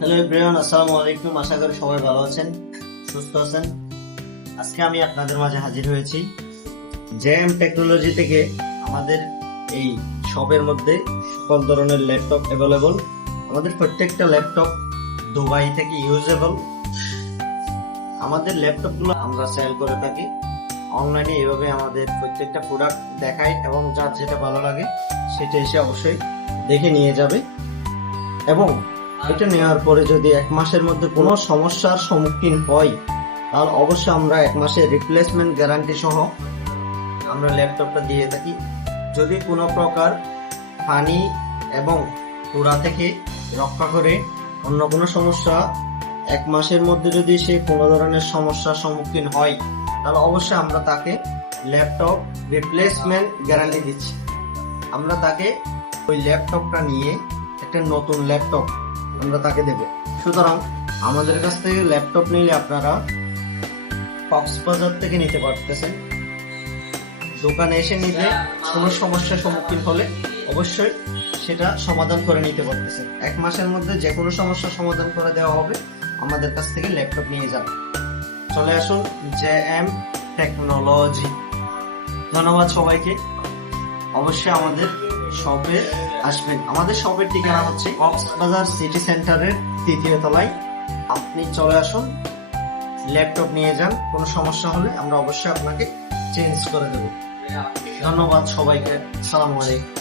Hello everyone আসসালামু আলাইকুম। আশা করি সবাই ভালো আছেন, সুস্থ আছেন। আজকে আমি আপনাদের মাঝে হাজির হয়েছি। জেএম টেকনোলজি থেকে আমাদের এই শপের মধ্যে সকল ধরনের ল্যাপটপ অ্যাভেলেবল আমাদের প্রত্যেকটা ল্যাপটপ দুবাই থেকে ইউজেবল আমাদের ল্যাপটপগুলো আমরা সেল করে থাকি। অনলাইনে এইভাবে আমাদের প্রত্যেকটা প্রোডাক্ট দেখাই এবং যার যেটা ভালো লাগে, সেটা এসে অবশ্যই দেখে নিয়ে যাবে। এবং এটা নেওয়ার পরে যদি এক মাসের মধ্যে কোনো সমস্যার সম্মুখীন হয় তাহলে অবশ্যই আমরা এক মাসের রিপ্লেসমেন্ট গ্যারান্টি সহ আমরা ল্যাপটপটা দিয়ে থাকি। যদি কোনো প্রকার পানি এবং পোড়া থেকে রক্ষা করে অন্য কোনো সমস্যা এক মাসের মধ্যে যদি সে কোনো ধরনের সমস্যার সম্মুখীন হয় তাহলে অবশ্যই আমরা তাকে ল্যাপটপ রিপ্লেসমেন্ট গ্যারান্টি দিচ্ছি। আমরা তাকে ওই ল্যাপটপটা নিয়ে একটা নতুন ল্যাপটপ আমরা তাকে দেব। সুতরাং আমাদের কাছ থেকে ল্যাপটপ নিলে আপনারা কক্সবাজার থেকে নিতে পারতেছেন। দোকানে এসে নিলে কোনো সমস্যার সম্মুখীন হলে অবশ্যই সেটা সমাধান করে নিতে পারতেছেন। এক মাসের মধ্যে যে কোনো সমস্যার সমাধান করে দেওয়া হবে। আমাদের কাছ থেকে ল্যাপটপ নিয়ে যান। চলে আসুন জে এম টেকনোলজি। ধন্যবাদ সবাইকে। অবশ্যই আমাদের শপে আসবেন। আমাদের শপের ঠিকানা হচ্ছে কক্সবাজার সিটি সেন্টারের তৃতীয় তলায়। আপনি চলে আসুন, ল্যাপটপ নিয়ে যান, কোনো সমস্যা হলে আমরা অবশ্যই আপনাকে চেঞ্জ করে দেব। ধন্যবাদ সবাইকে। সালাম আলাইকুম।